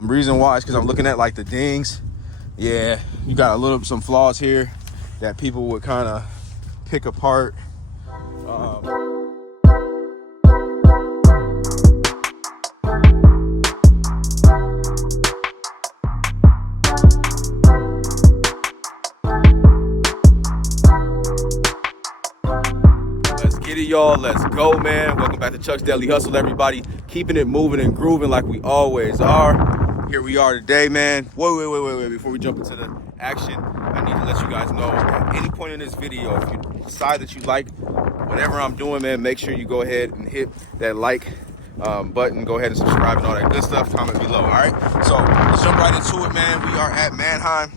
Reason why is because I'm looking at like the dings. Yeah, you got some flaws here that people would kind of pick apart. Let's get it, y'all. Let's go, man. Welcome back to Chuck's Daily Hustle, everybody. Keeping it moving and grooving like we always are. Here we are today, man. Wait. Before we jump into the action, I need to let you guys know at any point in this video, if you decide that you like whatever I'm doing, man, make sure you go ahead and hit that like button. Go ahead and subscribe and all that good stuff. Comment below, all right? So let's jump right into it, man. We are at Manheim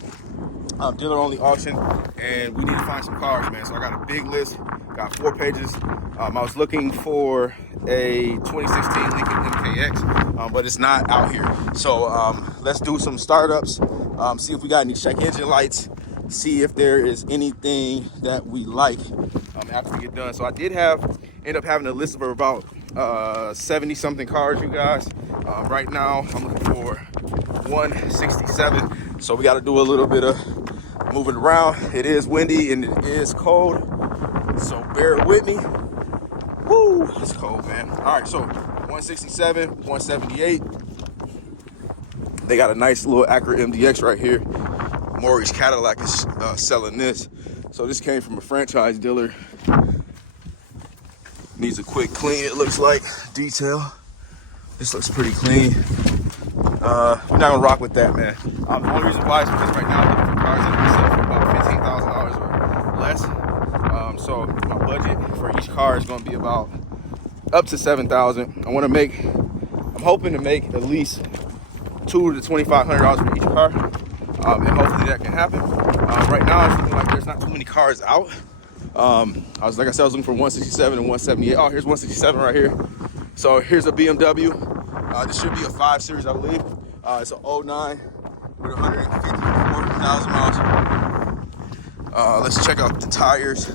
dealer only auction, and we need to find some cars, man. So I got a big list, got 4 pages. I was looking for a 2016 Lincoln MKX, but it's not out here. So let's do some startups, see if we got any check engine lights, see if there is anything that we like after we get done. So I did end up having a list of about 70 something cars, you guys. Right now I'm looking for 167. So we got to do a little bit of moving around. It is windy and it is cold, so bear with me. Woo, it's cold, man. All right, so 167, 178. They got a nice little Acura MDX right here. Maurice Cadillac is selling this. So this came from a franchise dealer. Needs a quick clean, it looks like. Detail. This looks pretty clean. We're not gonna rock with that, man. The only reason why is because right now I'm looking for cars that can sell for about $15,000 or less. So my budget for each car is gonna be about up to $7,000. I'm hoping to make at least $200 to $2,500 for each car, and hopefully that can happen. Right now it's looking like there's not too many cars out. I was looking for 167 and 178. Oh, here's 167 right here. So here's a BMW. This should be a 5 Series, I believe. It's an 09 with 154,000 miles. Let's check out the tires.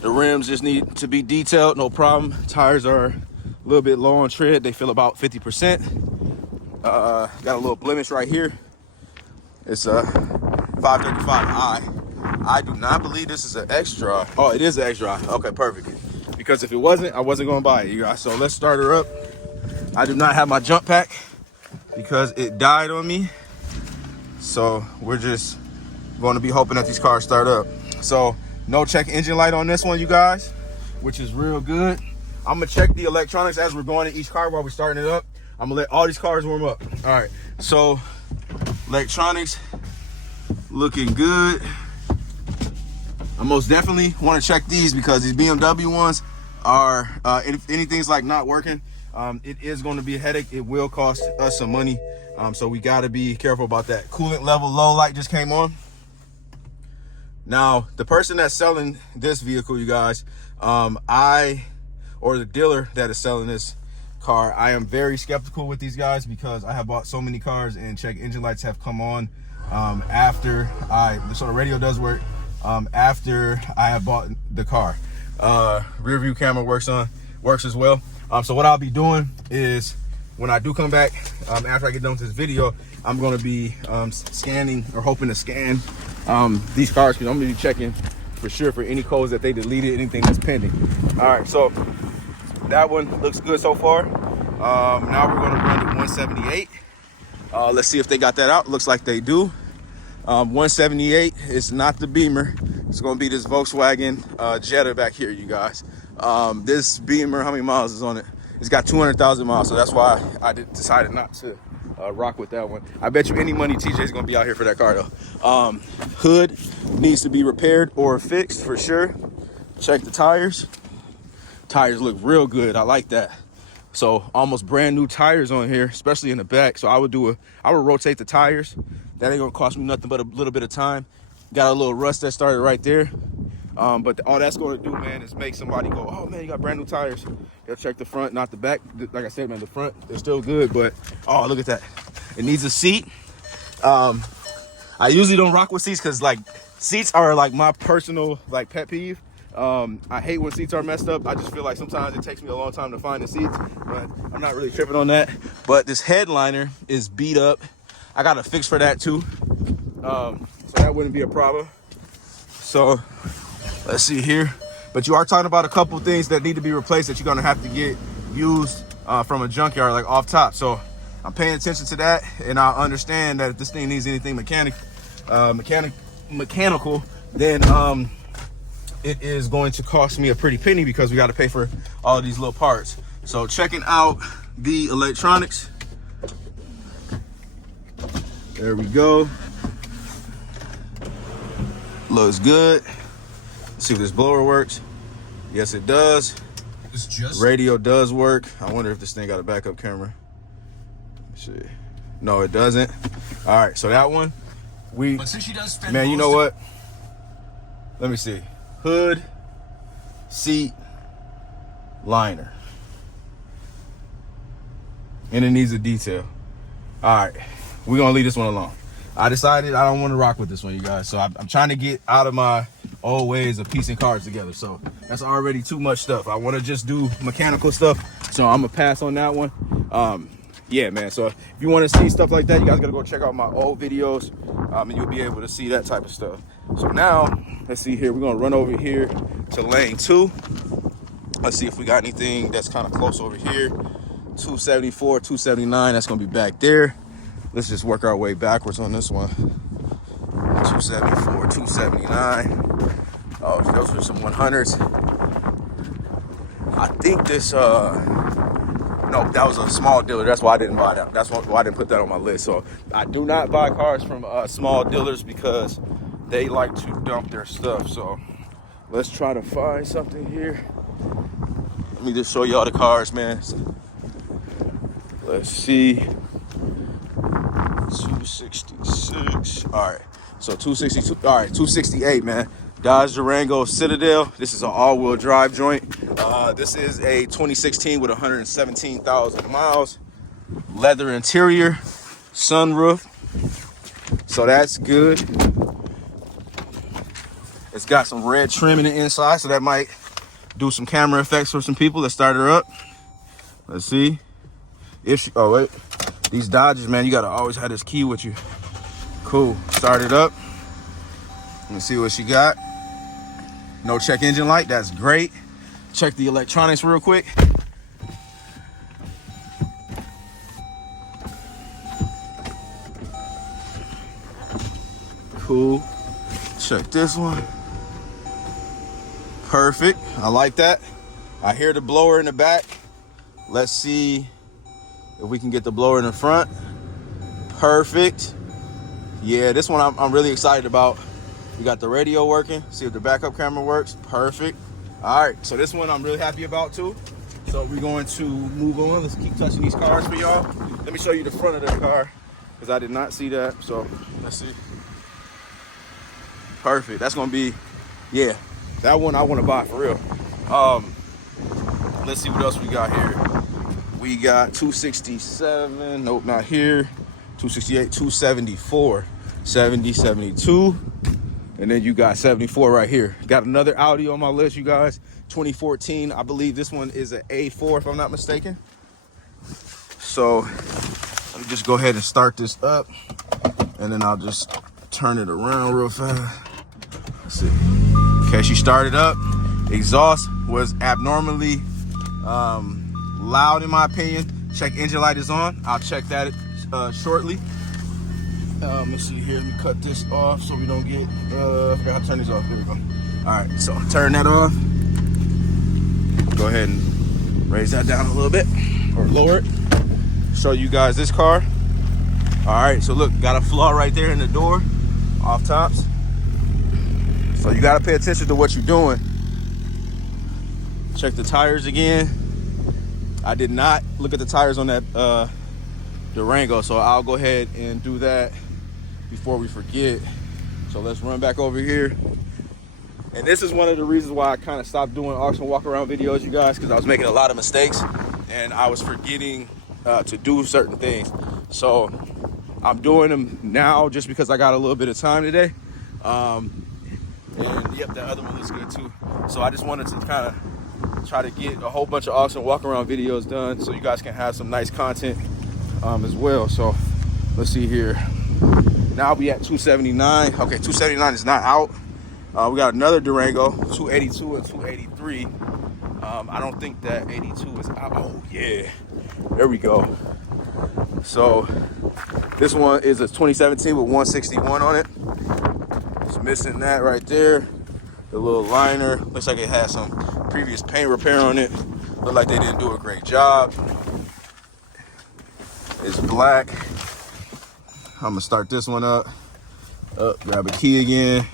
The rims just need to be detailed, no problem. Tires are a little bit low on tread. They feel about 50%. Got a little blemish right here. It's a 535i. I do not believe this is an extra. Oh, it is an extra. Okay, perfect. Because if it wasn't, I wasn't gonna buy it, you guys. So let's start her up. I do not have my jump pack because it died on me. So we're just going to be hoping that these cars start up. So no check engine light on this one, you guys, which is real good. I'm gonna check the electronics as we're going to each car while we're starting it up. I'm gonna let all these cars warm up. All right, so electronics looking good. I most definitely want to check these because these BMW ones are, if anything's like not working, it is going to be a headache. It will cost us some money. So we got to be careful about that. Coolant level low light just came on. Now, the person that's selling this vehicle, you guys, or the dealer that is selling this car, I am very skeptical with these guys because I have bought so many cars and check engine lights have come on so the radio does work after I have bought the car. Rear view camera works as well. So what I'll be doing is when I do come back, after I get done with this video, I'm going to be scanning or hoping to scan these cars because I'm going to be checking for sure for any codes that they deleted, anything that's pending. All right, so that one looks good so far. Now we're going to run to 178. Let's see if they got that out. Looks like they do. 178 is not the Beamer. It's going to be this Volkswagen Jetta back here, you guys. This Beamer, how many miles is on it? It's got 200,000 miles, so that's why I decided not to rock with that one. I bet you any money TJ's gonna be out here for that car though. Hood needs to be repaired or fixed for sure. Check the tires. Tires look real good. I like that. So almost brand new tires on here, especially in the back. So I would rotate the tires. That ain't gonna cost me nothing but a little bit of time. Got a little rust that started right there. But all that's going to do, man, is make somebody go, oh, man, you got brand new tires. They'll check the front, not the back. Like I said, man, the front, they're still good. But, oh, look at that. It needs a seat. I usually don't rock with seats because, like, seats are, like, my personal, like, pet peeve. I hate when seats are messed up. I just feel like sometimes it takes me a long time to find the seats. But I'm not really tripping on that. But this headliner is beat up. I got a fix for that too. So that wouldn't be a problem. So let's see here. But you are talking about a couple things that need to be replaced that you're gonna have to get used from a junkyard, like off top. So I'm paying attention to that, and I understand that if this thing needs anything mechanical, then it is going to cost me a pretty penny because we got to pay for all of these little parts. So checking out the electronics. There we go. Looks good. Let's see if this blower works. Yes, it does. It's just radio does work. I wonder if this thing got a backup camera. Let's see. No, it doesn't. All right, so that one, but since she does spend man, you know what? Let me see. Hood, seat, liner. And it needs a detail. All right, we're gonna leave this one alone. I decided I don't want to rock with this one, you guys. So I'm trying to get out of my old ways of piecing cars together. So that's already too much stuff. I want to just do mechanical stuff. So I'm gonna pass on that one. Yeah, man. So if you want to see stuff like that, you guys gotta go check out my old videos, and you'll be able to see that type of stuff. So now, let's see here. We're gonna run over here to lane 2. Let's see if we got anything that's kind of close over here. 274, 279. That's gonna be back there. Let's just work our way backwards on this one. 274, 279. Oh, those are some 100s. I think this, no, that was a small dealer. That's why I didn't buy that. That's why I didn't put that on my list. So I do not buy cars from small dealers because they like to dump their stuff. So let's try to find something here. Let me just show y'all the cars, man. Let's see. 266. All right. So 262. All right, 268, man. Dodge Durango Citadel. This is an all-wheel drive joint. This is a 2016 with 117,000 miles. Leather interior, sunroof. So that's good. It's got some red trim in the inside, so that might do some camera effects for some people. Let's start her up. Let's see. If she, oh wait, these Dodges, man, you gotta always have this key with you. Cool. Start it up. Let me see what she got. No check engine light. That's great. Check the electronics real quick. Cool. Check this one. Perfect. I like that. I hear the blower in the back. Let's see if we can get the blower in the front. Perfect. Yeah, this one I'm really excited about. We got the radio working. See if the backup camera works. Perfect. All right, so this one I'm really happy about too. So we're going to move on. Let's keep touching these cars for y'all. Let me show you the front of the car because I did not see that. So let's see. Perfect. That's gonna be, yeah, that one I want to buy for real. Let's see what else we got here. We got 267. Nope, not here. 268, 274, 70, 72. And then you got 74 right here. Got another Audi on my list, you guys. 2014. I believe this one is an A4, if I'm not mistaken. So let me just go ahead and start this up. And then I'll just turn it around real fast. Let's see. Okay, she started up. Exhaust was abnormally loud in my opinion. Check engine light is on. I'll check that shortly. Let me see here. Let me cut this off so we don't get. I forgot how to turn these off. There we go. All right, so turn that off. Go ahead and raise that down a little bit or lower it. Show you guys this car. All right, so look, got a flaw right there in the door, off tops. So you got to pay attention to what you're doing. Check the tires again. I did not look at the tires on that Durango, so I'll go ahead and do that before we forget. So let's run back over here. And this is one of the reasons why I kind of stopped doing auction walk around videos, you guys, because I was making a lot of mistakes and I was forgetting to do certain things. So I'm doing them now just because I got a little bit of time today. And yep, that other one looks good too. So I just wanted to kind of try to get a whole bunch of auction walk around videos done so you guys can have some nice content as well. So let's see here. Now I'll be at 279. Okay, 279 is not out. We got another Durango, 282 and 283. I don't think that 82 is out. Oh yeah, there we go. So this one is a 2017 with 161 on it. It's missing that right there. The little liner looks like it had some previous paint repair on it. Look like they didn't do a great job. It's black. I'm gonna start this one up. Grab a key again.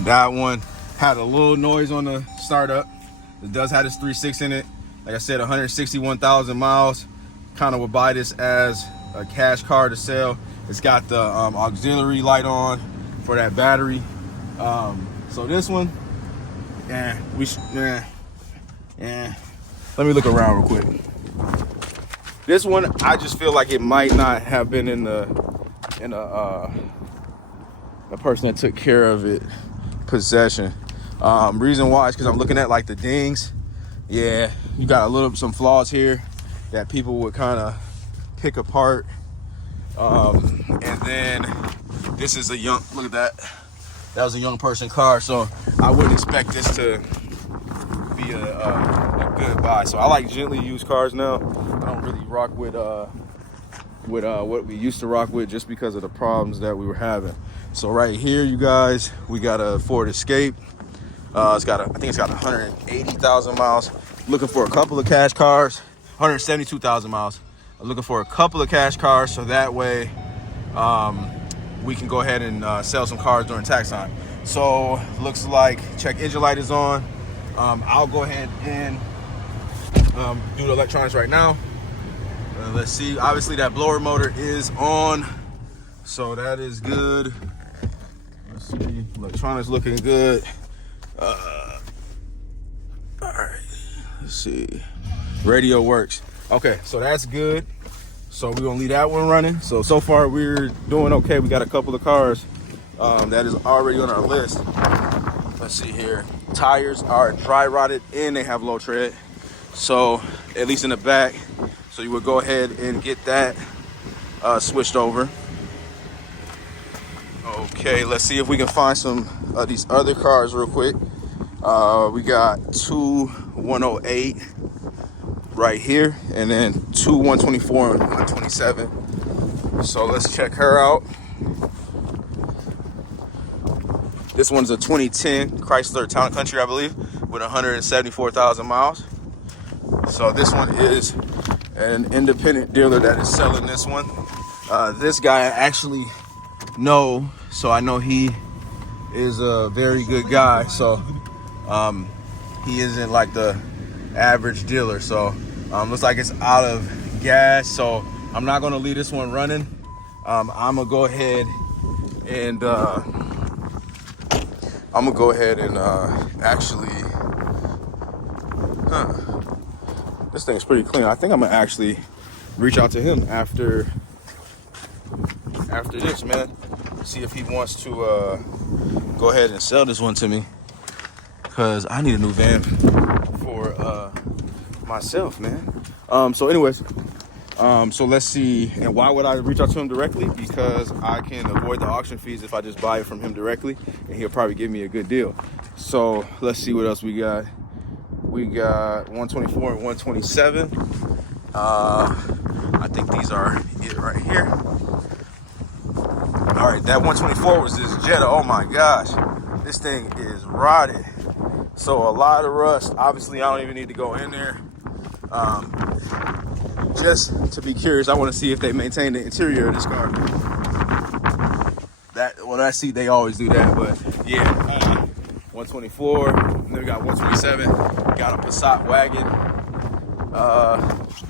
That one had a little noise on the startup. It does have this 3.6 in it. Like I said, 161,000 miles. Kind of would buy this as a cash car to sell. It's got the auxiliary light on for that battery. So this one, let me look around real quick. This one, I just feel like it might not have been in the person that took care of it possession. Reason why is because I'm looking at like the dings. Yeah, you got some flaws here that people would kind of pick apart. And then this is a young, look at that. That was a young person car, so I wouldn't expect this to be a good buy. So I like gently used cars now. I don't really rock with what we used to rock with just because of the problems that we were having. So right here, you guys, we got a Ford Escape. I think it's got 180,000 miles. Looking for a couple of cash cars, 172,000 miles. I'm looking for a couple of cash cars so that way we can go ahead and sell some cars during tax time. So looks like check engine light is on. I'll go ahead and do the electronics right now. Let's see, obviously that blower motor is on, so that is good. Let's see, electronics looking good. All right, let's see, radio works. Okay, so that's good. So we're gonna leave that one running. So far we're doing okay. We got a couple of cars that is already on our list. Let's see here. Tires are dry rotted and they have low tread. So at least in the back. So you would go ahead and get that switched over. Okay, let's see if we can find some of these other cars real quick. We got two 108 right here, and then two 124 and 127. So let's check her out. This one's a 2010 Chrysler Town & Country, I believe, with 174,000 miles. So this one is an independent dealer that is selling this one. This guy I actually know, so I know he is a very good guy. So he isn't like the average dealer. So looks like it's out of gas. So I'm not gonna leave this one running. I'm gonna go ahead and actually, this thing's pretty clean. I think I'm gonna actually reach out to him after this, man. See if he wants to go ahead and sell this one to me, because I need a new van for myself, man. So anyways, so let's see. And why would I reach out to him directly? Because I can avoid the auction fees if I just buy it from him directly, and he'll probably give me a good deal. So let's see what else we got. We got 124 and 127. I think these are it right here. All right, that 124 was this Jetta. Oh my gosh, this thing is rotted. So a lot of rust. Obviously, I don't even need to go in there. Just to be curious, I want to see if they maintain the interior of this car. That seat, they always do that. But yeah, 124. And then we got 127. Got a Passat wagon.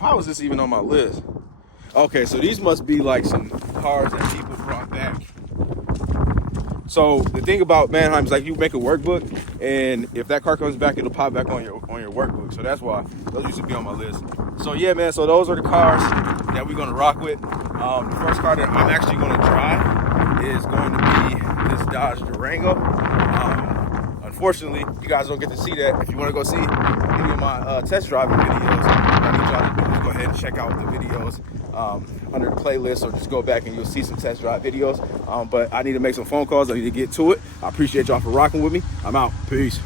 How is this even on my list? Okay, so these must be like some cars that people brought back. So the thing about Manheim is like you make a workbook, and if that car comes back, it'll pop back on your workbook. So that's why those used to be on my list. So yeah, man. So those are the cars that we're gonna rock with. The first car that I'm actually gonna drive is going to be this Dodge Durango. Unfortunately, you guys don't get to see that. If you want to go see any of my test driving videos, all I need y'all to do is go ahead ahead and check out the videos under the playlist, or just go back and you'll see some test drive videos. But I need to make some phone calls. I need to get to it. I appreciate y'all for rocking with me. I'm out. Peace.